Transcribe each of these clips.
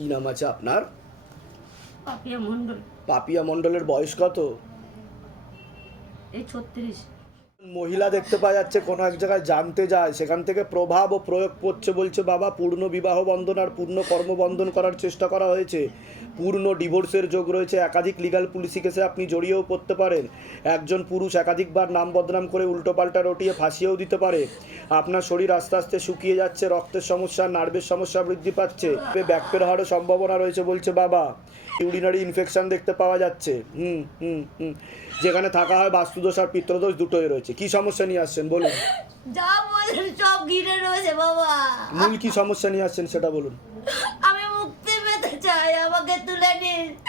কি নাম আছে আপনার? পাপিয়া মন্ডল পাপিয়া মণ্ডলের বয়স কত? এই ছত্রিশ। মহিলা দেখতে পাওয়া যাচ্ছে, কোনো এক জায়গায় জানতে যায়। সেখান থেকে প্রভাব ও প্রয়োগ করছে বলছে বাবা, পূর্ণ বিবাহ বন্ধন আর পূর্ণ কর্মবন্ধন করার চেষ্টা করা হয়েছে। পূর্ণ ডিভোর্সের যোগ রয়েছে, একাধিক লিগাল পুলিশি কেসে আপনি জড়িয়েও পড়তে পারেন। একজন পুরুষ একাধিকবার নাম বদনাম করে উল্টোপাল্টা রটিয়ে ফাঁসিয়েও দিতে পারে। আপনার শরীর আস্তে আস্তে শুকিয়ে যাচ্ছে, রক্তের সমস্যা, নার্ভের সমস্যা বৃদ্ধি পাচ্ছে। ব্যাকপের হওয়ারও সম্ভাবনা রয়েছে বলছে বাবা। ইউরিনারি ইনফেকশন দেখতে পাওয়া যাচ্ছে। হুম হুম হুম। যেখানে থাকা হয় বাস্তুদোষ আর পিত্রদোষ দুটোই রয়েছে। কি সমস্যা নিয়ে আসছেন বলুন। যা বলেন সব ঘিরে রয়েছে বাবা। মূল কি সমস্যা নিয়ে আসছেন সেটা বলুন। আমি আমাকে তুলে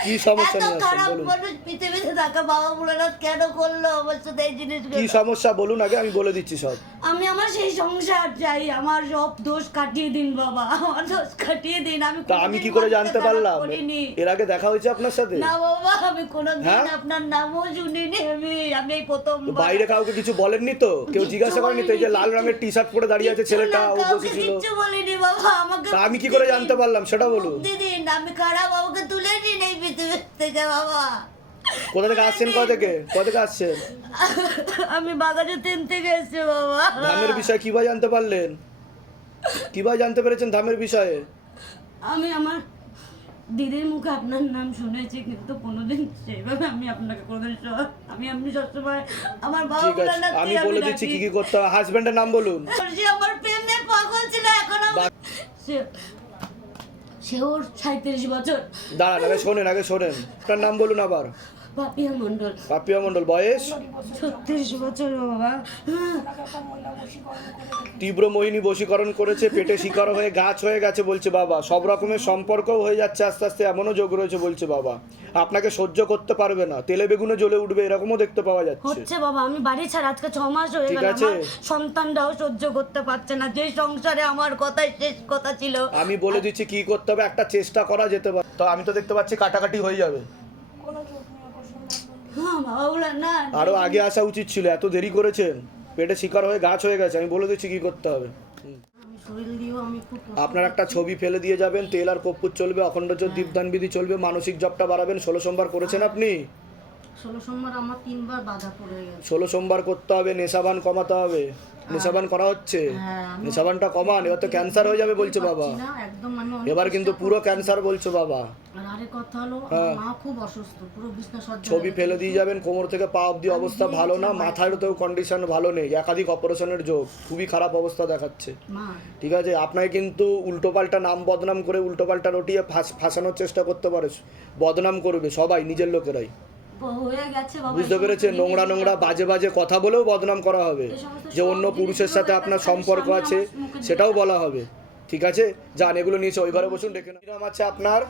কি সমস্যা এত নিয়ে আসছেন খারাপ বলুন? মানুষ পৃথিবীতে থাকা বাবা ভোলানাথ কেন করল আমার সাথে এই কি জিনিসগুলো সমস্যা বলুন আগে আমি বলে দিচ্ছি সব। আমি আমার সেই সংসার চাই আমার সব দোষ কাটিয়ে দিন বাবা আমার দোষ কাটিয়ে দিন আমি তা আমি কি করে মানুষকে জানতে খারাপ পারলাম? করিনি। এর আগে দেখা হয়েছে আপনার সাথে? না বাবা আমি কোনোদিন হ্যাঁ? আপনার নামও শুনিনি আমি আমি এই প্রথম বাইরে কাউকে কিছু বলেননি তো? কেউ কিচ্ছু জিজ্ঞাসা করেনি তো এই যে লাল রঙের টি শার্ট পরে দাঁড়িয়ে আছে ছেলেটা ও বসেছিল কিচ্ছু বলিনি বাবা আমাকে তা আমি কি করে জানতে পারলাম? সেটা বলুন। দিদিন আমি খারাপ আমাকে তুলে নিন এই পৃথিবী থেকে বাবা। কোথা থেকে আসছেন কোথা থেকে? কোথা থেকে আসছেন? আমি বাগানে তিন থেকে এসছি বাবা। ধামের বিষয়ে কীভাবে জানতে পারলেন? কীভাবে জানতে পেরেছেন ধামের বিষয়ে? আমি আমার দিদির মুখে আপনার নাম শুনেছি কিন্তু কোনোদিন সেভাবে আমি আপনাকে কোনোদিন আমি আপনি সবসময় আমার বাবা ঠিক আছে আমি বলে দিচ্ছি কি। কি করতে হবে। হাজবেন্ডের নাম বলুন। আমার প্রেমে পাগল ছিল এখন সে সে ওর সাঁত্রিশ বছর। দাঁড়ান আগে শোনেন আগে শোনেন। তার নাম বলুন আবার। পাপিয়া মণ্ডল। পাপিয়া মণ্ডল বয়স? ছত্রিশ বছর বাবা। হ্যাঁ। তীব্র মোহিনী বশীকরণ করেছে পেটে শিকার হয়ে গাছ হয়ে গেছে বলছে বাবা। সব রকমের সম্পর্কও হয়ে যাচ্ছে আস্তে আস্তে এমনও যোগ রয়েছে বলছে বাবা। আপনাকে সহ্য করতে পারবে না তেলে বেগুনে জ্বলে উঠবে এরকমও দেখতে পাওয়া যাচ্ছে। হচ্ছে বাবা আমি বাড়ি ছাড়া আজকে ছ মাস হয়ে ঠিক গেল আছে। আমার সন্তানরাও সহ্য করতে পারছে না যে সংসারে আমার কথাই শেষ কথা ছিল। আমি বলে দিচ্ছি কি করতে হবে একটা চেষ্টা করা যেতে পারে। তো আমি তো দেখতে পাচ্ছি কাটাকাটি হয়ে যাবে। হ্যাঁ বাবা না আরও আগে আসা উচিত ছিল এত দেরি করেছেন। পেটে শিকার হয়ে গাছ হয়ে গেছে আমি বলে দিচ্ছি কি করতে হবে। আপনার একটা ছবি ফেলে দিয়ে যাবেন তেল আর কর্পূর চলবে অখণ্ড জ্যোত দীপদান বিধি চলবে মানসিক জবটা বাড়াবেন ষোলো সোমবার করেছেন আপনি? ষোলো সোমবার আমার তিনবার বাধা পড়ে গেছে। ষোলো সোমবার করতে হবে নেশাবান কমাতে হবে। নেশাবান করা হচ্ছে? হ্যাঁ নেশাবানটা কমান এবার তো ক্যান্সার হয়ে যাবে বলছে বাবা। এবার কিন্তু পুরো ক্যান্সার বলছে বাবা। হ্যাঁ। ছবি ফেলে দিয়ে যাবেন কোমর থেকে পা অব্দি অবস্থা ভালো না মাথার তো কন্ডিশন ভালো নেই একাধিক অপারেশনের যোগ খুবই খারাপ অবস্থা দেখাচ্ছে। ঠিক আছে আপনাকে কিন্তু উল্টোপাল্টা নাম বদনাম করে উল্টোপাল্টা রটিয়ে ফাঁস- ফাঁসানোর চেষ্টা করতে পারে বদনাম করবে সবাই নিজের লোকেরাই। হয়ে গেছে বাবা বুঝতে পেরেছেন? নোংরা নোংরা বাজে বাজে কথা বলেও বদনাম করা হবে। যে অন্য পুরুষের সাথে আপনার সম্পর্ক আছে সেটাও বলা হবে। ঠিক আছে? যান এগুলো নিয়েছে ওই ঘরে বসুন ডেকে নাম নাম আছে আপনার?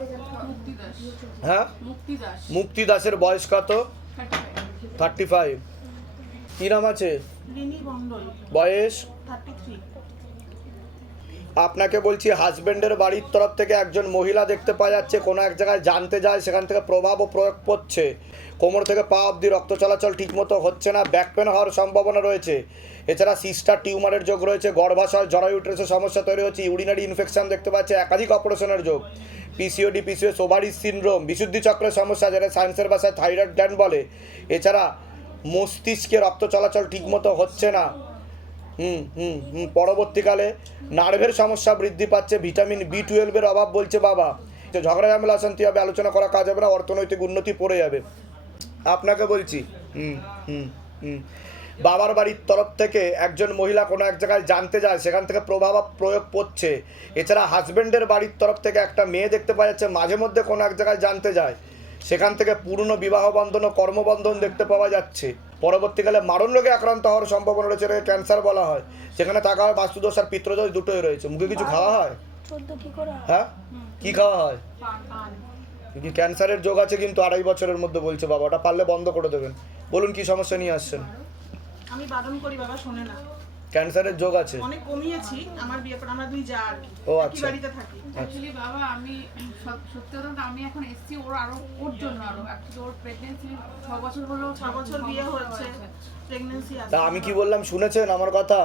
হ্যাঁ? মুক্তি দাসের বয়স কত? Thirty five. কি নাম আছে? লিনি বয়স? Thirty three. আপনাকে বলছি হাজবেন্ডের বাড়ির তরফ থেকে একজন মহিলা দেখতে পাওয়া যাচ্ছে, কোনো এক জায়গায় জানতে যায়, সেখান থেকে প্রভাব ও প্রয়োগ পড়ছে। কোমর থেকে পা অব্দি রক্ত চলাচল ঠিকমতো হচ্ছে না ব্যাক পেন হওয়ার সম্ভাবনা রয়েছে। এছাড়া সিস্টার টিউমারের যোগ রয়েছে, গর্ভাশয় জরায়ুট্রেসের সমস্যা তৈরি হচ্ছে ইউরিনারি ইনফেকশন দেখতে পাচ্ছে, একাধিক অপারেশনের যোগ। পিসিওডি পিসিওএস ওভারি সিনড্রোম বিশুদ্ধি চক্রের সমস্যা যেটা সায়েন্সের ভাষায় থাইরয়েড গ্ল্যান্ড বলে। এছাড়া মস্তিষ্কে রক্ত চলাচল ঠিকমতো হচ্ছে না। হুম হুম হুম, পরবর্তীকালে নার্ভের সমস্যা বৃদ্ধি পাচ্ছে, ভিটামিন বি টুয়েলভের অভাব বলছে বাবা। তো ঝগড়া, ঝামেলা, অশান্তি হবে, আলোচনা করা কাজ হবে না, অর্থনৈতিক উন্নতি পড়ে যাবে। আপনাকে বলছি, হুম হুম হুম, বাবার বাড়ির তরফ থেকে একজন মহিলা কোনো এক জায়গায় জানতে যায়, সেখান থেকে প্রভাব প্রয়োগ পড়ছে। এছাড়া হাজব্যান্ডের বাড়ির তরফ থেকে একটা মেয়ে দেখতে পাওয়া যাচ্ছে, মাঝে মধ্যে কোনো এক জায়গায় জানতে যায়। সেখান থেকে পুরনো বিবাহ বন্ধন ও কর্মবন্ধন দেখতে পাওয়া যাচ্ছে। পরবর্তীকালে মারণ রোগে আক্রান্ত হওয়ার সম্ভাবনা রয়েছে ক্যান্সার বলা হয়। সেখানে থাকা হয় বাস্তুদোষ আর পিত্রদোষ দুটোই রয়েছে। মুখে কিছু খাওয়া হয়? হ্যাঁ? কি খাওয়া হয়? ক্যান্সারের যোগ আছে কিন্তু আড়াই বছরের মধ্যে বলছে বাবা। ওটা পারলে বন্ধ করে দেবেন। বলুন কি সমস্যা নিয়ে আসছেন? আমি বারণ করি বাবা শোনে না। ক্যান্সারের যোগ আছে? অনেক কমিয়েছি আমার বিয়ে করে আমরা দুই যা আর কি ও, আচ্ছা। বাড়িতে থাকি। অ্যাকচুয়ালি বাবা আমি সত- সত্যি কথা আমি এখন এসেছি ওর আরও ওর জন্য আরও। অ্যাকচুয়ালি ওর প্রেগনেন্সি ছ বছর হলো ছ বছর বিয়ে হচ্ছে প্রেগনেন্সি আছে। তা আমি কি বললাম শুনেছেন আমার কথা?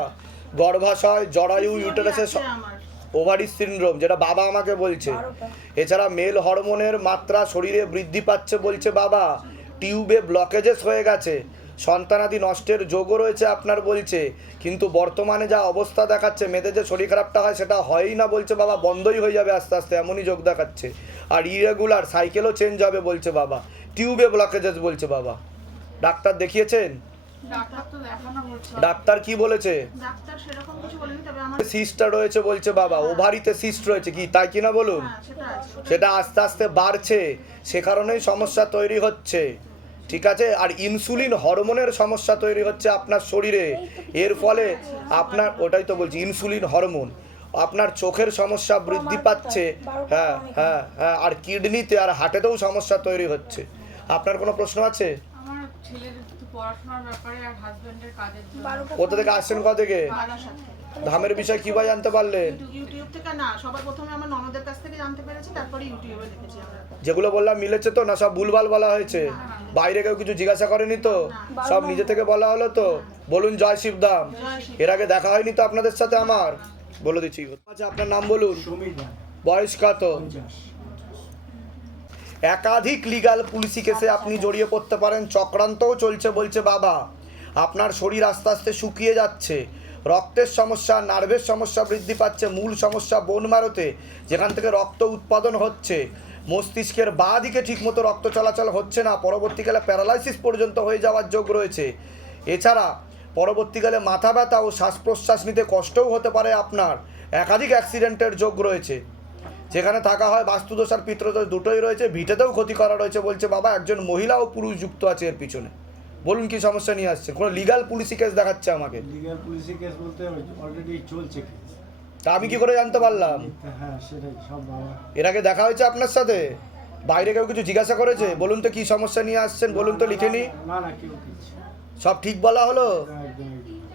গর্ভাশয় জরায়ু ইউটারাসের ওভারি সিনড্রোম যেটা বাবা আমাকে বলছে। এছাড়া মেল হরমোনের মাত্রা শরীরে বৃদ্ধি পাচ্ছে বলছে বাবা। টিউবে ব্লকেজেস হয়ে গেছে। সন্তানাদি নষ্টের যোগও রয়েছে আপনার বলছে। কিন্তু বর্তমানে যা অবস্থা দেখাচ্ছে মেয়েদের যে শরীর খারাপটা হয় সেটা হয়ই না বলছে বাবা বন্ধই হয়ে যাবে আস্তে আস্তে এমনই যোগ দেখাচ্ছে। আর ইরেগুলার সাইকেলও চেঞ্জ হবে বলছে বাবা। টিউবে ব্লকেজেস বলছে বাবা। ডাক্তার দেখিয়েছেন? ডাক্তার কি বলেছে? সিস্টটা রয়েছে বলছে বাবা ওভারিতে সিস্ট রয়েছে কি তাই কিনা বলুন? হ্যাঁ সেটা আস্তে আস্তে বাড়ছে সে কারণেই সমস্যা তৈরি হচ্ছে। ঠিক আছে? আর ইনসুলিন হরমোনের সমস্যা তৈরি হচ্ছে আপনার শরীরে। এর ফলে আপনার ওটাই তো বলছি ইনসুলিন হরমোন। আপনার চোখের সমস্যা বৃদ্ধি পাচ্ছে। হ্যাঁ হ্যাঁ হ্যাঁ আর কিডনিতে আর হার্টেতেও সমস্যা তৈরি হচ্ছে। আপনার কোনো প্রশ্ন আছে? আমার ছেলের একটু পড়াশোনার ব্যাপারে আর হাজবেন্ডের কাজের জন্য। কোথা থেকে আসছেন কোথা থেকে। ধামের বিষয়ে কীভাবে জানতে পারলেন ইউটিউব থেকে না সবার প্রথমে আমার ননদের কাছ থেকে জানতে পেরেছি তারপরে ইউটিউবে দেখেছি আমরা। যেগুলো বললাম মিলেছে তো না সব ভুলভাল বলা হয়েছে? বাইরে কেউ কিছু জিজ্ঞাসা করেনি তো? সব নিজে থেকে বলা হলো তো? বলুন জয় শিবধাম। এর আগে দেখা হয়নি তো আপনাদের সাথে আমার? বলে দিচ্ছি। আচ্ছা আপনার নাম বলুন। বয়স কত? একাধিক লিগাল পুলিশি কেসে আপনি জড়িয়ে পড়তে পারেন। চক্রান্তও চলছে বলছে বাবা। আপনার শরীর আস্তে আস্তে শুকিয়ে যাচ্ছে। রক্তের সমস্যা, নার্ভের সমস্যা বৃদ্ধি পাচ্ছে, মূল সমস্যা বোন মারোতে, যেখান থেকে রক্ত উৎপাদন হচ্ছে। মস্তিষ্কের বাঁ দিকে ঠিকমতো রক্ত চলাচল হচ্ছে না, পরবর্তীকালে প্যারালাইসিস পর্যন্ত হয়ে যাওয়ার যোগ রয়েছে। এছাড়া, পরবর্তীকালে মাথা ব্যথা ও শ্বাস প্রশ্বাস নিতে কষ্টও হতে পারে আপনার। একাধিক অ্যাক্সিডেন্টের যোগ রয়েছে। যেখানে থাকা হয় বাস্তুদোষ আর পিত্রদোষ দুটোই রয়েছে, ভিটেতেও ক্ষতি করা রয়েছে বলছে বাবা, একজন মহিলা ও পুরুষ যুক্ত আছে এর পিছনে। বলুন কি সমস্যা নিয়ে আসছে? কোনো লিগাল পুলিশি কেস দেখাচ্ছে আমাকে। লিগাল পুলিশি কেস বলতে অলরেডি চলছে কেস তা আমি কি করে জানতে পারলাম? হ্যাঁ সেটাই সব বাবা। এর আগে দেখা হয়েছে আপনার সাথে? বাইরে কেউ কিছু জিজ্ঞাসা করেছে? বলুন তো কি সমস্যা নিয়ে আসছেন বলুন তো লিখে নি না না কেউ কিছু। সব ঠিক বলা হলো?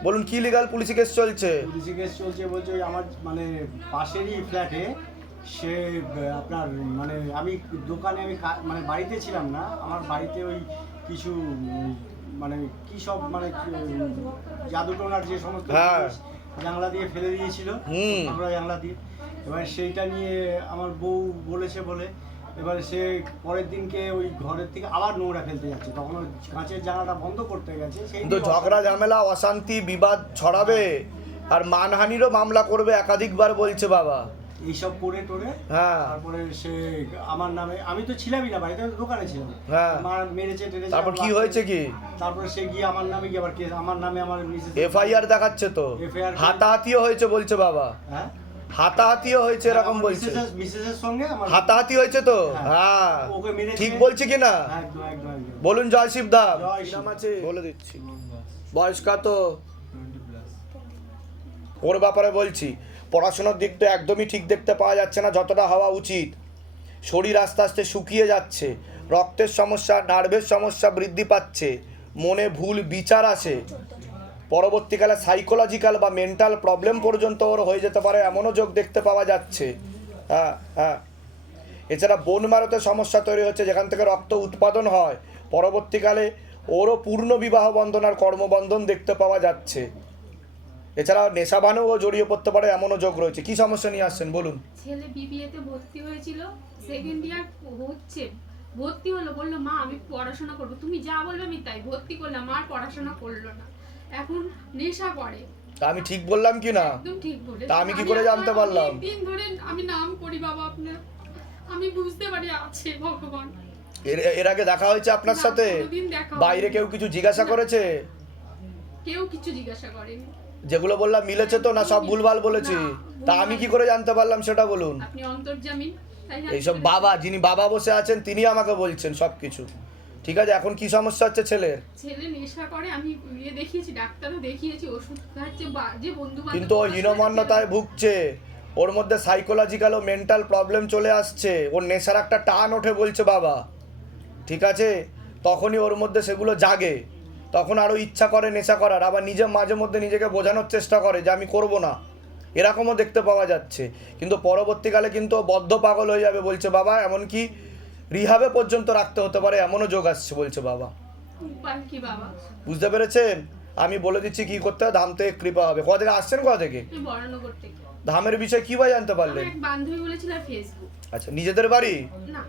বলুন কি লিগাল পুলিশি কেস চলছে? পুলিশি কেস চলছে বলছে আমার মানে পাশেরই ফ্ল্যাটে সে আপনার মানে আমি দোকানে আমি মানে বাড়িতে ছিলাম না। আমার বাড়িতে ওই কিছু মানে কি সব মানে জাদুটোনার যে সমস্ত হ্যাঁ। জানলা দিয়ে ফেলে দিয়েছিল। আমরা জানলা দিয়ে। এবার সেইটা নিয়ে আমার বউ বলেছে বলে এবারে সে পরের দিনকে ওই ঘরের থেকে আবার নোংরা ফেলতে যাচ্ছে। তখন কাঁচের জানালাটা বন্ধ করতে গেছে সেই কিন্তু নিয়ে ঝগড়া ঝামেলা অশান্তি বিবাদ ছড়াবে। আর মানহানিরও মামলা করবে একাধিকবার বলছে বাবা। এইসব করে টোরে হ্যাঁ। তারপরে সে আমার নামে আমি তো ছিলামই না বাড়িতে তো দোকানে ছিলাম। হ্যাঁ। মার মেরেছে টেরেছে তারপর কি হয়েছে কি? তারপরে সে গিয়ে আমার নামে গিয়ে আবার কেস আমার নামে আমার এফআইআর দেখাচ্ছে তো। FIR হাতাহাতিও হয়েছে বলছে বাবা। হ্যাঁ? হাতাহাতিও হয়েছে এরকম বলছে। মিসেসের সঙ্গে আমার হাতাহাতি হয়েছে তো? হ্যাঁ। ওকে মেরেছে। ঠিক বলছে কি না? হ্যাঁ, একদম একদম বলুন জয় শিবধাম শিব। নাম আছে? বলে দিচ্ছি। বয়স কত ওর ব্যাপারে বলছি। পড়াশোনার দিক তো একদমই ঠিক দেখতে পাওয়া যাচ্ছে না, যতটা হওয়া উচিত। শরীর আস্তে আস্তে শুকিয়ে যাচ্ছে, রক্তের সমস্যা, নার্ভের সমস্যা বৃদ্ধি পাচ্ছে, মনে ভুল বিচার আসে। পরবর্তীকালে সাইকোলজিক্যাল বা মেন্টাল প্রবলেম পর্যন্ত ওর হয়ে যেতে পারে, এমনও যোগ দেখতে পাওয়া যাচ্ছে। হ্যাঁ হ্যাঁ। এছাড়া বোন মারতে সমস্যা তৈরি হচ্ছে, যেখান থেকে রক্ত উৎপাদন হয়। পরবর্তীকালে ওরও পূর্ণ বিবাহ বন্ধন আর কর্মবন্ধন দেখতে পাওয়া যাচ্ছে। এছাড়া নেশাবানেও জড়িয়ে পড়তে পারে এমনও যোগ রয়েছে। কি সমস্যা নিয়ে আসছেন বলুন। ছেলে বিবিএতে ভর্তি হয়েছিল সেকেন্ড ইয়ার হচ্ছে ভর্তি হলো বলল মা আমি পড়াশোনা করব। তুমি যা বলবে আমি তাই ভর্তি করলাম আর পড়াশোনা করল না। এখন নেশা করে। তা আমি ঠিক বললাম কি না? একদম ঠিক বলে তা আমি কি করে জানতে পারলাম? দিন ধরে আমি নাম করি বাবা আপনার। আমি বুঝতে পারি আছে ভগবান। এর এর আগে দেখা হয়েছে আপনার সাথে? বাইরে কেউ কিছু জিজ্ঞাসা করেছে? কেউ কিছু জিজ্ঞাসা করেনি। যেগুলো বললাম মিলেছে তো না সব ভুলভাল বলেছি। তা আমি কি করে জানতে পারলাম সেটা বলুন? এইসব বাবা যিনি বাবা বসে আছেন তিনি আমাকে বলছেন সব কিছু ঠিক আছে এখন কি সমস্যা হচ্ছে ছেলের? ছেলে নেশা করে আমি ইয়ে দেখিয়েছি ডাক্তারও দেখিয়েছি ওষুধ খাচ্ছে যে বন্ধু কিন্তু ও হীনমন্যতায় ভুগছে। ওর মধ্যে সাইকোলজিক্যাল ও মেন্টাল প্রবলেম চলে আসছে। ওর নেশার একটা টান ওঠে বলছে বাবা। ঠিক আছে? তখনই ওর মধ্যে সেগুলো জাগে। তখন আরও ইচ্ছা করে নেশা করার। আবার নিজে মাঝে মধ্যে নিজেকে বোঝানোর চেষ্টা করে যে আমি করব না। এরকমও দেখতে পাওয়া যাচ্ছে। কিন্তু পরবর্তীকালে কিন্তু বদ্ধ পাগল হয়ে যাবে বলছে বাবা এমনকি রিহাবে পর্যন্ত রাখতে হতে পারে এমনও যোগ আসছে বলছে বাবা। উপায় কি বাবা? বুঝতে পেরেছেন? আমি বলে দিচ্ছি কি করতে হবে? ধাম থেকে কৃপা হবে। কোথা থেকে আসছেন? কোথা থেকে? ধামের বিষয়ে কি ভাই জানতে পারলেন? এক বান্ধবী বলেছিল ফেসবুক আচ্ছা নিজেদের বাড়ি? না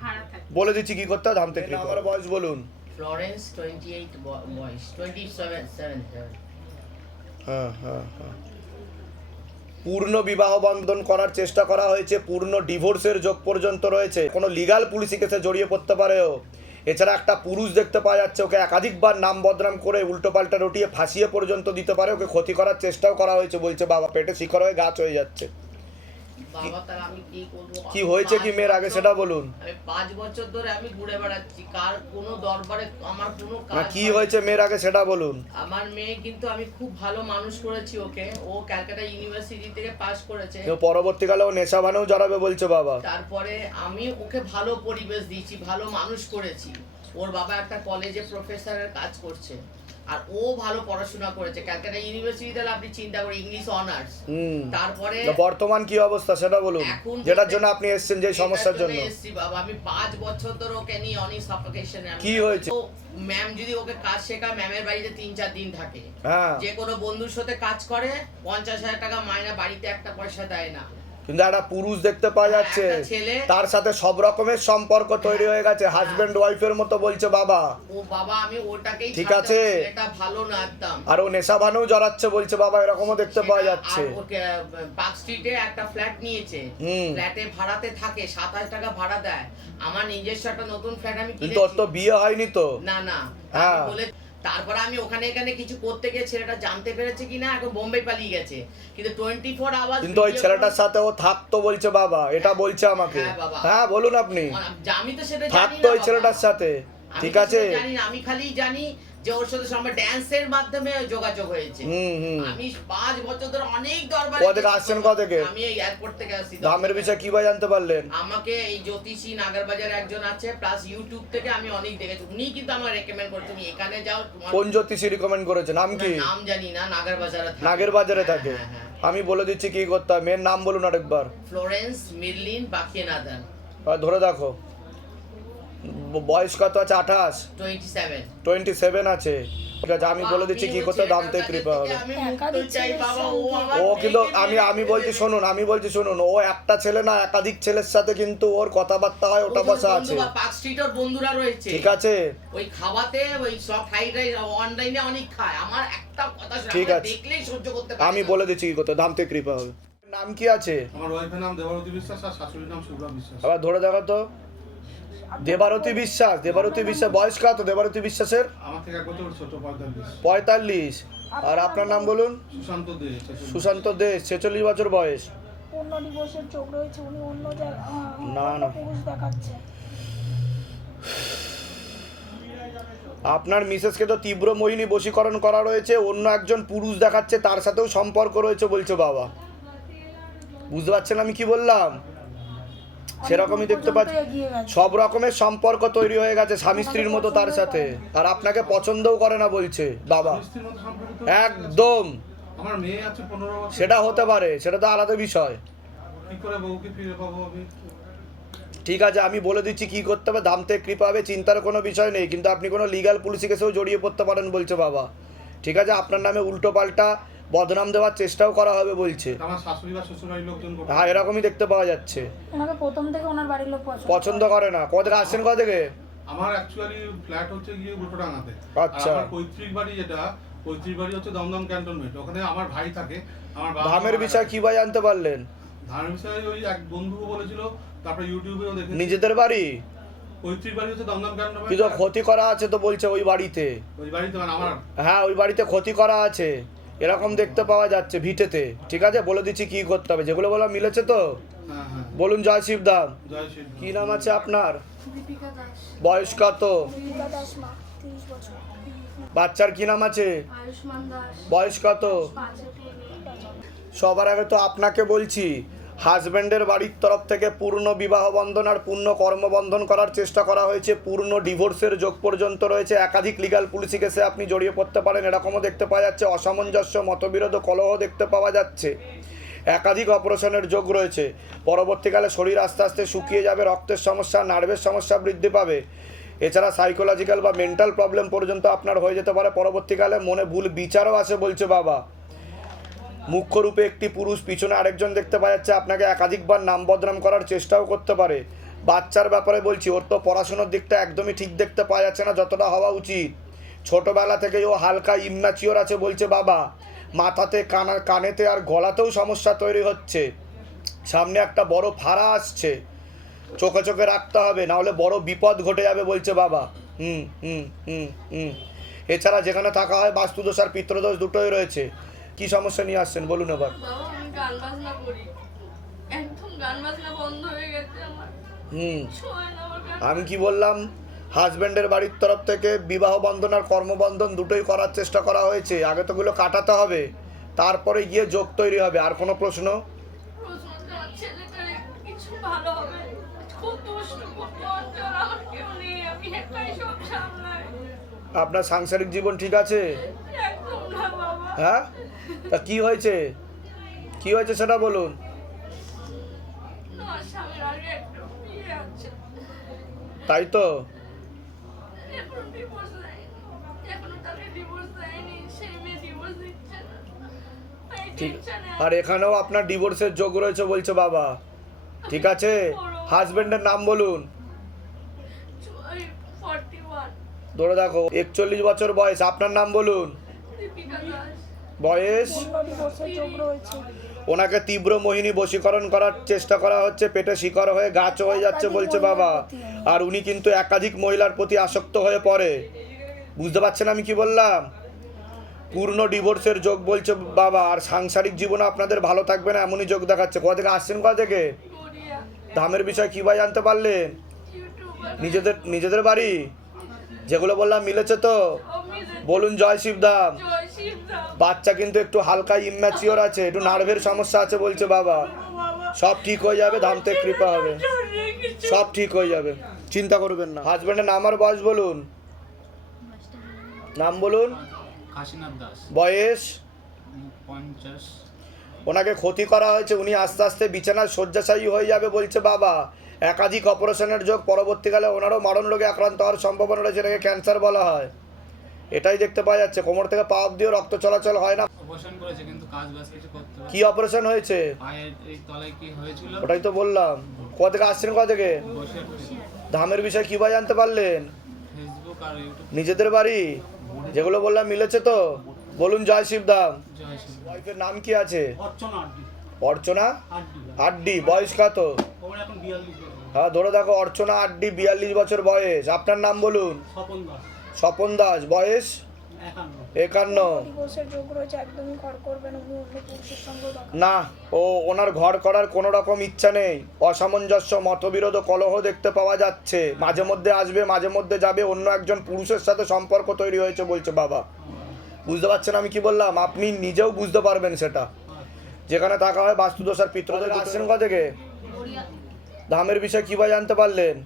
ভাড়া থাকে। বলে দিচ্ছি কি করতে হবে? ধাম থেকে আমার বয়স বলুন। Florence, 28 bo- boys, 27, 7, 7. হ্যাঁ হ্যাঁ হ্যাঁ পূর্ণ বিবাহ বন্ধন করার চেষ্টা করা হয়েছে পূর্ণ ডিভোর্সের যোগ পর্যন্ত রয়েছে। কোনো লিগাল পুলিশি কেসে জড়িয়ে পড়তে পারেও এছাড়া একটা পুরুষ দেখতে পাওয়া যাচ্ছে ওকে একাধিকবার নাম বদনাম করে উল্টোপাল্টা রটিয়ে ফাঁসিয়ে পর্যন্ত দিতে পারে ওকে ক্ষতি করার চেষ্টাও করা হয়েছে বলছে বাবা। পেটে শিখর হয়ে গাছ হয়ে যাচ্ছে। বাবা তার আমি কি করব? কি হয়েছে কি মেয়ের আগে সেটা বলুন। আমি পাঁচ বছর ধরে আমি ঘুরে বেড়াচ্ছি কার কোনো দরবারে আমার কোনো কাজ কি হয়েছে মেয়ের আগে সেটা বলুন। আমার মেয়ে কিন্তু আমি খুব ভালো মানুষ করেছি ওকে ও ক্যালকাটা ইউনিভার্সিটি থেকে পাশ করেছে। কেউ পরবর্তীকালে ও নেশা ভানেও জড়াবে বলছে বাবা। তারপরে আমি ওকে ভালো পরিবেশ দিয়েছি ভালো মানুষ করেছি। ওর বাবা একটা কলেজে প্রফেসরের কাজ করছে। আর ও ভালো পড়াশোনা করেছে। ক্যালকাটা ইউনিভার্সিটি তাহলে আপনি চিন্তা করে ইংলিশ অনার্স তারপরে বর্তমান কি অবস্থা সেটা বলুন। যেটার জন্য আপনি এসেছেন যে সমস্যার জন্য। এসছি বাবা আমি পাঁচ বছর ধরে ওকে নিয়ে অনেক সাফোকেশনে কি হয়েছে? ম্যাম যদি ওকে কাজ শেখায় ম্যামের বাড়িতে তিন চার দিন থাকে। হ্যাঁ। যে কোনো বন্ধুর সাথে কাজ করে পঞ্চাশ হাজার টাকা মাইনা বাড়িতে একটা পয়সা দেয় না। কিন্তু একটা পুরুষ দেখতে পাওয়া যাচ্ছে। তার সাথে সব রকমের সম্পর্ক তৈরি হয়ে গেছে। হাজবেন্ড ওয়াইফের মতো বলছে বাবা। ও বাবা আমি ওটাকেই ঠিক আছে। ছেলেটা ভালো না একদম আর ও নেশা ভানেও জড়াচ্ছে বলছে বাবা এরকমও দেখতে পাওয়া যাচ্ছে। পার্ক স্ট্রিটে একটা ফ্ল্যাট নিয়েছে। ফ্ল্যাটে ভাড়াতে থাকে সাতাশ টাকা ভাড়া দেয়। আমার নিজস্ব একটা নতুন ফ্ল্যাট আমি কিনেছি তো বিয়ে হয়নি তো? না না। হ্যাঁ। তারপরে আমি ওখানে এখানে কিছু করতে গিয়ে ছেলেটা জানতে পেরেছে কিনা এখন বোম্বে পালিয়ে গেছে। কিন্তু টোয়েন্টি ফোর আওয়ার কিন্তু ওই ছেলেটার সাথে ও থাকতো বলছে বাবা এটা বলছে আমাকে। হ্যাঁ, হ্যাঁ বলুন আপনি। আমি তো সেটা থাকতো ওই ছেলেটার সাথে ঠিক আছে? আমি খালি জানি যে ওর সাথে সঙ্গে ড্যান্সের মাধ্যমে যোগাযোগ হয়েছে। আমি পাঁচ বছর ধরে অনেক দরবার থেকে আসছেন, কোথা থেকে? আমি এই এয়ারপোর্ট থেকে আসছি দামের বিষয়ে কি ভাই জানতে পারলেন? আমাকে এই জ্যোতিষী নাগারবাজার একজন আছে প্লাস ইউটিউব থেকে আমি অনেক দেখেছি। উনি কিন্তু আমার রেকমেন্ড করছে তুমি এখানে যাও কোন জ্যোতিষী রিকমেন্ড করেছে? নাম কি? নাম জানি না নাগারবাজারে থাকে। নাগের বাজারে হ্যাঁ, থাকে। হ্যাঁ, হ্যাঁ। আমি বলে দিচ্ছি কি করতে হবে মেয়ের নাম বলুন আরেকবার। ফ্লোরেন্স মিরলিন বাকিয়েনাদান ধরে দেখো। বয়স কত আছে? আঠাশ। টোয়েন্টি সেভেন আছে। ঠিক আছে আমি বলে দিচ্ছি কি করতে দাম থেকে কৃপা হবে। ও কিন্তু আমি আমি বলছি শুনুন আমি বলছি শুনুন ও একটা ছেলে না একাধিক ছেলের সাথে কিন্তু ওর কথাবার্তা হয় ওটা বসা আছে। বন্ধুরা রয়েছে। ঠিক আছে? ওই খাওয়াতে ওই সব ফ্রাইড রাইস অনলাইনে অনেক খায়। আমার একটা কথা ঠিক আছে। দেখলেই সহ্য করতে পারি আমি বলে দিচ্ছি কি করতে দাম থেকে কৃপা হবে। নাম কি আছে? আমার ওয়াইফের নাম দেবরতী বিশ্বাস আর শাশুড়ির নাম শুভ্রা বিশ্বাস। আবার ধরে দেখো তো দেবারতী বিশ্বাস দেবারতী বিশ্বাস বয়স কত? দেবারতী বিশ্বাসের? আমার থেকে এক ছোট পঁয়তাল্লিশ। আর আপনার নাম বলুন? সুশান্ত দে ছেচল্লিশ। সুশান্ত দে ছেচল্লিশ বছর বয়স। না, না। আপনার মিসেসকে তো তীব্র মোহিনী বশীকরণ করা রয়েছে অন্য একজন পুরুষ দেখাচ্ছে তার সাথেও সম্পর্ক রয়েছে বলছে বাবা। বুঝতে পারছেন আমি কি বললাম? সেরকমই দেখতে পাচ্ছি। সব রকমের সম্পর্ক তৈরি হয়ে গেছে স্বামী স্ত্রীর মতো তার সাথে। আর আপনাকে পছন্দও করে না বলছে বাবা। একদম। আমার মেয়ে আছে পনেরো বছর। সেটা হতে পারে সেটা তো আলাদা বিষয়। ঠিক আছে আমি বলে দিচ্ছি কি করতে হবে দাম থেকে কৃপা হবে চিন্তার কোনো বিষয় নেই। কিন্তু আপনি কোনো লিগাল পুলিশি কেসেও জড়িয়ে পড়তে পারেন বলছে বাবা। ঠিক আছে আপনার নামে উল্টো পাল্টা বদনাম দেওয়ার চেষ্টাও করা হবে বলছে। হ্যাঁ এরকমই দেখতে পাওয়া যাচ্ছে। ওনাকে প্রথম থেকে ওনার বাড়ির লোক পছন্দ করে না। কোথা থেকে আসছেন কোথা থেকে? আমার অ্যাকচুয়ালি ফ্ল্যাট হচ্ছে গিয়ে উল্টোডাঙ্গাতে। আচ্ছা। আমার পৈতৃক বাড়ি যেটা পৈতৃক বাড়ি হচ্ছে দমদম ক্যান্টনমেন্ট। ওখানে আমার ভাই থাকে আমার ধামের মারা বিষয় কি ভাই জানতে পারলেন? ধামের বিষয়ে ওই এক বন্ধু বলেছিল তারপরে ইউটিউবেও দেখে নিজেদের বাড়ি? পৈতৃক বাড়ি হচ্ছে দমদম কিন্তু ক্ষতি করা আছে তো বলছে ওই বাড়িতে। ওই বাড়িতে মানে আমার। হ্যাঁ ওই বাড়িতে ক্ষতি করা আছে। এরকম দেখতে পাওয়া যাচ্ছে ভিটেতে। ঠিক আছে? বলে দিচ্ছি কি করতে হবে। যেগুলো বলা মিলেছে তো? হ্যাঁ হ্যাঁ। বলুন জয় শিবদাম জয় কি নাম আছে আপনার? বয়স কত? বাচ্চার কি নাম আছে? বয়স কত? সবার আগে তো আপনাকে বলছি হাজব্যান্ডের বাড়ির তরফ থেকে পূর্ণ বিবাহ বন্ধন আর পূর্ণ কর্মবন্ধন করার চেষ্টা করা হয়েছে। পূর্ণ ডিভোর্সের যোগ পর্যন্ত রয়েছে। একাধিক লিগাল পুলিশি কেসে আপনি জড়িয়ে পড়তে পারেন। এরকমও দেখতে পাওয়া যাচ্ছে। অসামঞ্জস্য, মতবিরোধ কলহ দেখতে পাওয়া যাচ্ছে। একাধিক অপারেশনের যোগ রয়েছে। পরবর্তীকালে শরীর আস্তে আস্তে শুকিয়ে যাবে, রক্তের সমস্যা, নার্ভের সমস্যা বৃদ্ধি পাবে। এছাড়া সাইকোলজিক্যাল বা মেন্টাল প্রবলেম পর্যন্ত আপনার হয়ে যেতে পারে। পরবর্তীকালে মনে ভুল বিচারও আছে বলছে বাবা। মুখ্য রূপে একটি পুরুষ, পিছনে আরেকজন দেখতে পাওয়া যাচ্ছে, আপনাকে একাধিকবার নাম বদনাম করার চেষ্টাও করতে পারে। বাচ্চার ব্যাপারে বলছি, ওর তো পড়াশোনার দিকটা একদমই ঠিক দেখতে পাওয়া যাচ্ছে না, যতটা হওয়া উচিত। ছোটবেলা থেকেই ও হালকা ইমম্যাচিওর আছে বলছে বাবা। মাথাতে, কানা, কানেতে আর গলাতেও সমস্যা তৈরি হচ্ছে। সামনে একটা বড় ফাড়া আসছে। চোখে চোখে রাখতে হবে নাহলে বড় বিপদ ঘটে যাবে বলছে বাবা। হুম হুম হুম হুম। এছাড়া যেখানে থাকা হয়, বাস্তুদোষ আর পিত্রদোষ দুটোই রয়েছে। কি সমস্যা নিয়ে আসছেন? বলুন এবার। আমি গান বাজনা করি। একদম গান বাজনা বন্ধ হয়ে গেছে আমার। হুম। আমি কি বললাম? হাজব্যান্ডের বাড়ির তরফ থেকে বিবাহ বন্ধন আর কর্মবন্ধন দুটোই করার চেষ্টা করা হয়েছে। আগে তো ওগুলো কাটাতে হবে। তারপরে গিয়ে যোগ তৈরি হবে। আর কোনো প্রশ্ন? আপনার সাংসারিক জীবন ঠিক আছে? হ্যাঁ? তা কি হয়েছে? কি হয়েছে সেটা বলুন। তাই তো। ঠিক। আর এখানেও আপনার ডিভোর্সের যোগ রয়েছে বলছে বাবা। ঠিক আছে? হাজবেন্ডের নাম বলুন। ধরে দেখো একচল্লিশ বছর বয়স আপনার নাম বলুন। বয়স? ওনাকে তীব্র মোহিনী বশীকরণ করার চেষ্টা করা হচ্ছে, পেটে শিকড় হয়ে গাছ হয়ে যাচ্ছে বলছে বাবা। আর উনি কিন্তু একাধিক মহিলার প্রতি আসক্ত হয়ে পড়ে। বুঝতে পারছেন আমি কি বললাম? পূর্ণ ডিভোর্সের যোগ বলছে বাবা, আর সাংসারিক জীবনে আপনাদের ভালো থাকবে না, এমনই যোগ দেখাচ্ছে। কোথা থেকে আসছেন, কোথা থেকে? দামের বিষয় কী ভাই জানতে পারলেন? নিজেদের নিজেদের বাড়ি? যেগুলো বললাম মিলেছে তো? বলুন জয় শিবদাম বাচ্চা কিন্তু একটু হালকা ইম্যাচিওর আছে একটু নার্ভের সমস্যা আছে বলছে বাবা। সব ঠিক হয়ে যাবে ধামতে কৃপা হবে। সব ঠিক হয়ে যাবে। চিন্তা করবেন না। হাজব্যান্ডের নাম আর বয়স বলুন। নাম বলুন। বয়স? পঞ্চাশ। ওনাকে ক্ষতি করা হয়েছে উনি আস্তে আস্তে বিছানায় শয্যাশায়ী হয়ে যাবে বলছে বাবা। একাধিক অপারেশনের যোগ পরবর্তীকালে ওনারও মারণ রোগে আক্রান্ত হওয়ার সম্ভাবনা রয়েছে এটাকে ক্যান্সার বলা হয়। এটাই দেখতে পাওয়া যাচ্ছে কোমর থেকে পা অব্দিও রক্ত চলাচল হয় না। কি অপারেশন হয়েছে? ওটাই তো বললাম। কোথা থেকে আসছেন কোথা থেকে? ধামের বিষয়ে কী জানতে পারলেন? নিজেদের বাড়ি? যেগুলো বললাম মিলেছে তো? বলুন জয় জয় ওয়াইফের নাম কি আছে? অর্চনা আড্ডি। অর্চনা? আড্ডি। আড্ডি বয়স কত। হ্যাঁ ধরে দেখো অর্চনা আড্ডি বিয়াল্লিশ বছর বয়স। আপনার নাম বলুন। স্বপন দাস। বয়স? একান্ন। না ও ওনার ঘর করার কোনো রকম ইচ্ছা নেই। অসামঞ্জস্য মতবিরোধ ও কলহ দেখতে পাওয়া যাচ্ছে। মাঝে মধ্যে আসবে মাঝে মধ্যে যাবে অন্য একজন পুরুষের সাথে সম্পর্ক তৈরি হয়েছে বলছে বাবা। বুঝতে পারছেন আমি কি বললাম? আপনি নিজেও বুঝতে পারবেন সেটা। যেখানে থাকা হয় বাস্তুদোষ আর পিত্রদোষ আসছেন কোথা থেকে? ধামের বিষয়ে কী বা জানতে পারলেন?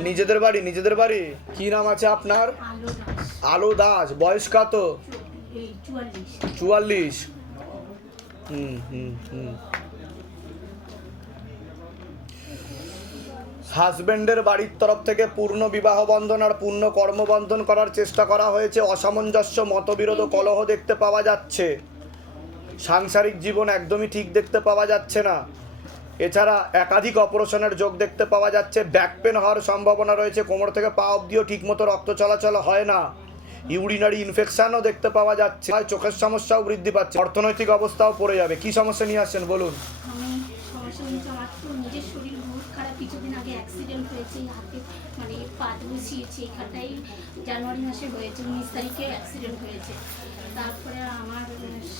নিজেদের বাড়ি নিজেদের বাড়ি? কি নাম আছে আপনার? আলো দাস। বয়স কত? চুয়াল্লিশ। হুম হুম হুম। হাজবেন্ডের বাড়ির তরফ থেকে পূর্ণ বিবাহ বন্ধন আর পূর্ণ কর্মবন্ধন করার চেষ্টা করা হয়েছে। অসামঞ্জস্য, মতবিরোধ ও কলহ দেখতে পাওয়া যাচ্ছে। সাংসারিক জীবন একদমই ঠিক দেখতে পাওয়া যাচ্ছে না। এছাড়া একাধিক অপারেশনের যোগ দেখতে পাওয়া যাচ্ছে। ব্যাক পেন হওয়ার সম্ভাবনা রয়েছে। কোমর থেকে পা অবধিও ঠিকমতো রক্ত চলাচল হয় না। ইউরিনারি ইনফেকশনও দেখতে পাওয়া যাচ্ছে। আর চোখের সমস্যাও বৃদ্ধি পাচ্ছে। অর্থনৈতিক অবস্থাও পড়ে যাবে। কি সমস্যা নিয়ে আসছেন? বলুন। কিছুদিন আগে অ্যাক্সিডেন্ট হয়েছে হাতে মানে পাত বসিয়েছে এখানটাই জানুয়ারি মাসে হয়েছে, উনিশ তারিখে অ্যাক্সিডেন্ট হয়েছে। তারপরে আমার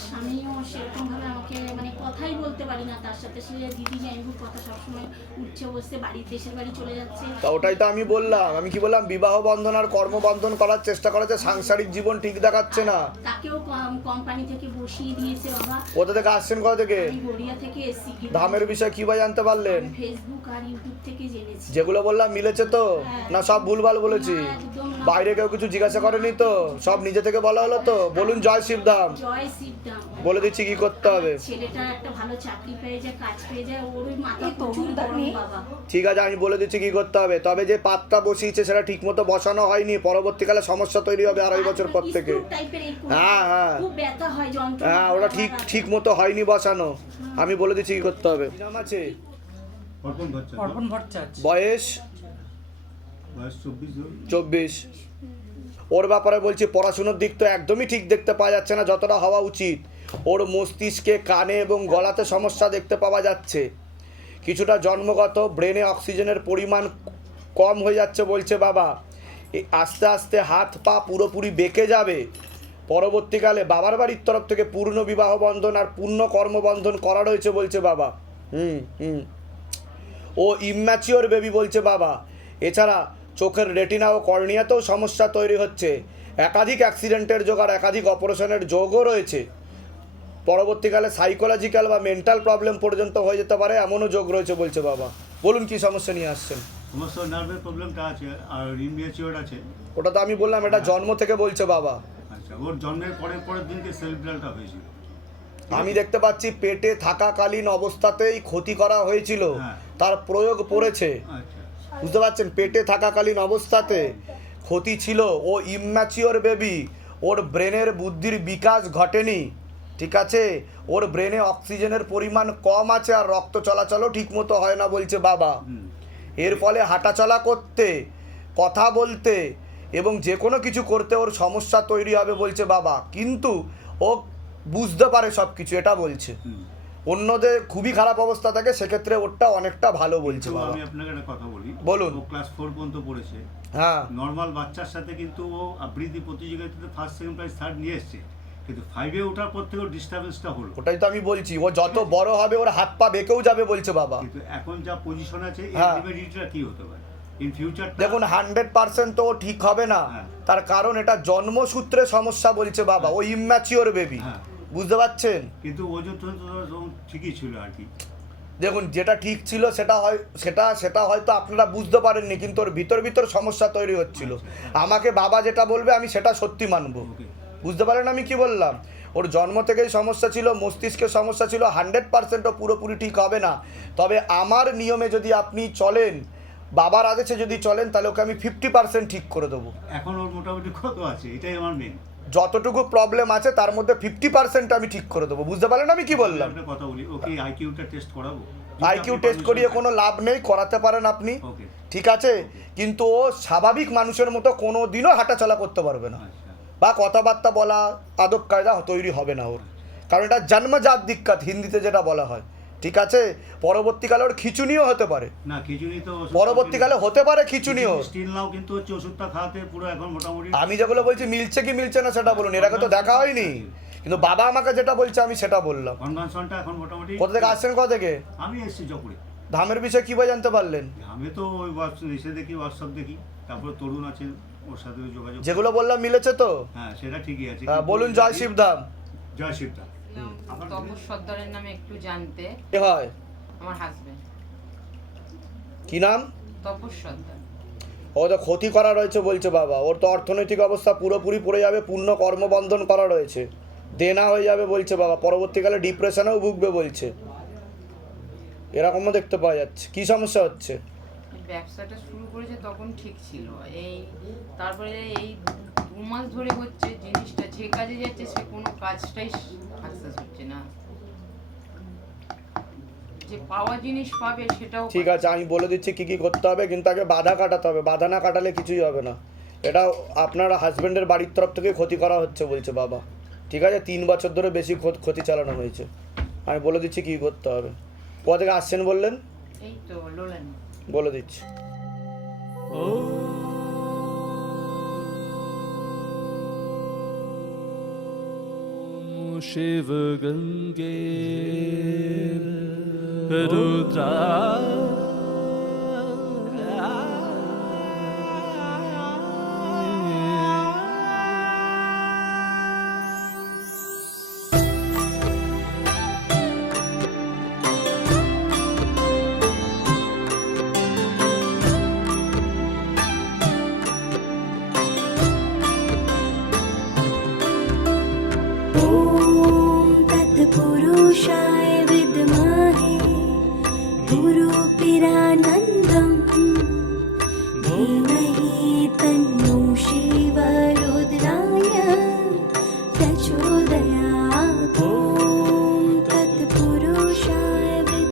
স্বামীও সেরকমভাবে আমাকে মানে কথাই বলতে পারি না তার সাথে। সে দিদি জাইনবুর কথা সবসময় উঠছে বসছে বাড়ির দেশের বাড়ি চলে যাচ্ছে। তা ওটাই তো আমি বললাম। আমি কি বললাম বিবাহ বন্ধন আর কর্মবন্ধন করার চেষ্টা করেছে সাংসারিক জীবন ঠিক দেখাচ্ছে না। তাকেও কোম্পানি থেকে বসিয়ে দিয়েছে বাবা। কোথা থেকে আসছেন কোথা থেকে? গড়িয়া থেকে এসছি। ধামের বিষয়ে কি বা জানতে পারলেন? ফেসবুক আর ইউটিউব থেকে জেনেছি। যেগুলো বললাম মিলেছে তো? না সব ভুলভাল বলেছি। না। বাইরে কেউ কিছু জিজ্ঞাসা করেনি তো? সব নিজে থেকে বলা হলো তো? বলুন জয় শিবধাম। জয় শিবদাম বলে দিচ্ছি কি করতে হবে? ছেলেটা একটা ভালো চাকরি পেয়ে যায় কাজ পেয়ে যায় ওর ওই মাথা প্রচুর গরম বাবা। ঠিক আছে আমি বলে দিচ্ছি কি করতে হবে? তবে যে পাতটা বসিয়েছে সেটা ঠিক মতো বসানো হয়নি। পরবর্তীকালে সমস্যা তৈরি হবে আড়াই বছর পর থেকে। টাইপের এই হ্যাঁ, হ্যাঁ। খুব ব্যথা হয় যন্ত্রণা হ্যাঁ ওটা ঠিক ঠিক মতো হয়নি বসানো। আমি বলে দিচ্ছি কি করতে হবে? নাম আছে? অর্পণ ভট্টাচার্য। অর্পণ ভট্টাচার্য। বয়স? বয়স চব্বিশ চব্বিশ। ওর ব্যাপারে বলছি, পড়াশুনোর দিক তো একদমই ঠিক দেখতে পাওয়া যাচ্ছে না, যতটা হওয়া উচিত। ওর মস্তিষ্কে, কানে এবং গলাতে সমস্যা দেখতে পাওয়া যাচ্ছে। কিছুটা জন্মগত ব্রেনে অক্সিজেনের পরিমাণ কম হয়ে যাচ্ছে বলছে বাবা। আস্তে আস্তে হাত পা পুরোপুরি বেঁকে যাবে। পরবর্তীকালে বাবার বাড়ির তরফ থেকে পূর্ণ বিবাহ বন্ধন আর পূর্ণ কর্মবন্ধন করা রয়েছে বলছে বাবা। হুম হুম। ও ইম্যাচিওর বেবি বলছে বাবা। এছাড়া চোখের রেটিনা ও কর্নিয়াতেও সমস্যা তৈরি হচ্ছে। একাধিক অ্যাক্সিডেন্টের যোগ আর একাধিক অপারেশনের যোগও রয়েছে। পরবর্তীকালে সাইকোলজিক্যাল বা মেন্টাল প্রবলেম পর্যন্ত হয়ে যেতে পারে এমনও যোগ রয়েছে বলছে বাবা। বলুন কি সমস্যা নিয়ে আসছেন? নার্ভের প্রবলেমটা আছে আর ইনভিয়েচিওর আছে। ওটা তো আমি বললাম এটা জন্ম থেকে বলছে বাবা। আচ্ছা ওর জন্মের পরের পরের দিনকে সেলফ্রালটা হয়েছিল। আমি দেখতে পাচ্ছি পেটে থাকাকালীন অবস্থাতেই ক্ষতি করা হয়েছিল। হ্যাঁ। তার প্রয়োগ পড়েছে। আচ্ছা। বুঝতে পারছেন? পেটে থাকাকালীন অবস্থাতে ক্ষতি ছিল। ও ইম্যাচিওর বেবি ওর ব্রেনের বুদ্ধির বিকাশ ঘটেনি ঠিক আছে? ওর ব্রেনে অক্সিজেনের পরিমাণ কম আছে আর রক্ত চলাচলও ঠিকমতো হয় না বলছে বাবা। এর ফলে হাঁটাচলা করতে কথা বলতে এবং যে কোনো কিছু করতে ওর সমস্যা তৈরি হবে বলছে বাবা। কিন্তু ও বুঝতে পারে সব কিছু এটা বলছে। অন্যদের খুবই খারাপ অবস্থা থাকে সেক্ষেত্রে ওরটা অনেকটা ভালো বলছে বাবা। আমি আপনাকে একটা কথা বলি। বলুন। ও ক্লাস ফোর পর্যন্ত পড়েছে। হ্যাঁ। নর্মাল বাচ্চার সাথে কিন্তু ও আবৃত্তি প্রতিযোগিতাতে ফার্স্ট সেকেন্ড প্রাইজ থার্ড নিয়ে এসছে। কিন্তু ফাইভে ওঠার পর থেকে ডিস্টার্বেন্সটা হলো। ওটাই তো আমি বলছি ও যত বড় হবে ওর হাত পা বেঁকেও যাবে বলছে বাবা। কিন্তু এখন যা পজিশন আছে হ্যাঁ। ইনডিপেন্ডেন্টটা কি হতে পারে? ইন ফিউচার দেখুন হান্ড্রেড পার্সেন্ট তো ঠিক হবে না। হ্যাঁ। তার কারণ এটা জন্মসূত্রে সমস্যা বলছে বাবা। ও ইম্যাচিওর বেবি হ্যাঁ। বুঝতে পারছেন? কিন্তু ঠিকই ছিল আর কি। দেখুন যেটা ঠিক ছিল সেটা হয় সেটা সেটা হয়তো আপনারা বুঝতে পারেননি কিন্তু ওর ভিতর ভিতর সমস্যা তৈরি হচ্ছিল। আমাকে বাবা যেটা বলবে আমি সেটা সত্যি মানব। বুঝতে পারেন আমি কি বললাম? ওর জন্ম থেকেই সমস্যা ছিল মস্তিষ্কের সমস্যা ছিল হান্ড্রেড পার্সেন্টও পুরোপুরি ঠিক হবে না। তবে আমার নিয়মে যদি আপনি চলেন বাবার আদেশে যদি চলেন তাহলে ওকে আমি ফিফটি পার্সেন্ট ঠিক করে দেবো। এখন ওর মোটামুটি কত আছে? এটাই আমার মেন যতটুকু প্রবলেম আছে তার মধ্যে ফিফটি পার্সেন্ট আমি ঠিক করে দেবো। বুঝতে পারলেন আমি কি বললাম? কথা বলি ওকে আইকিউটা টেস্ট করাবো? আইকিউ টেস্ট করিয়ে কোনো লাভ নেই করাতে পারেন আপনি। ঠিক আছে? কিন্তু ও স্বাভাবিক মানুষের মতো কোনো দিনও হাঁটাচলা করতে পারবে না। আচ্ছা। বা কথাবার্তা বলা আদব কায়দা তৈরি হবে না ওর। কারণ এটা জন্মজাত দিক্কাত হিন্দিতে যেটা বলা হয়। ঠিক আছে? পরবর্তীকালে ওর খিচুনিও হতে পারে। না খিচুড়ি তো পরবর্তীকালে হতে পারে খিচুনিও। স্টিল নাও কিন্তু হচ্ছে ওষুধটা খাওয়াতে পুরো এখন মোটামুটি আমি যেগুলো বলছি মিলছে কি মিলছে না সেটা বলুন। এর আগে তো দেখা হয়নি। কিন্তু বাবা আমাকে যেটা বলছে আমি সেটা বললাম। কনভানশনটা এখন মোটামুটি কোথা থেকে আসছেন কোথা থেকে? আমি এসেছি জপুরে ধামের বিষয়ে কীভাবে জানতে পারলেন? আমি তো ওই এসে দেখি হোয়াটসঅ্যাপ দেখি। তারপরে তরুণ আছে ওর সাথে যোগাযোগ যেগুলো বললাম মিলেছে তো? হ্যাঁ সেটা ঠিকই আছে। বলুন জয় শিবধাম। জয় শিবদা তপস সর্দারের নামে একটু জানতে। কি হয়? আমার হাজবেন্ড কি নাম? তপস সর্দার ও তো ক্ষতি করা রয়েছে বলছে বাবা। ওর তো অর্থনৈতিক অবস্থা পুরোপুরি পড়ে যাবে পূর্ণ কর্মবন্ধন করা রয়েছে। দেনা হয়ে যাবে বলছে বাবা। পরবর্তীকালে ডিপ্রেশনেও ভুগবে বলছে। এরকমও দেখতে পাওয়া যাচ্ছে। কি সমস্যা হচ্ছে? ব্যবসাটা শুরু করেছে তখন ঠিক ছিল। এই তারপরে এই দু মাস ধরে হচ্ছে জিনিসটা যে কাজে যাচ্ছে সে কোনো কাজটাই সাকসেস হচ্ছে না। যে পাওয়া জিনিস পাবে সেটাও ঠিক আছে আমি বলে দিচ্ছি কি কি করতে হবে কিন্তু আগে বাধা কাটাতে হবে। বাধা না কাটালে কিছুই হবে না। এটা আপনার হাজবেন্ডের বাড়ির তরফ থেকে ক্ষতি করা হচ্ছে বলছে বাবা। ঠিক আছে তিন বছর ধরে বেশি ক্ষত- ক্ষতি চালানো হয়েছে। আমি বলে দিচ্ছি কি করতে হবে। কোথা থেকে আসছেন বললেন? এই তো বলে দিচ্ছি। Shiva geben, du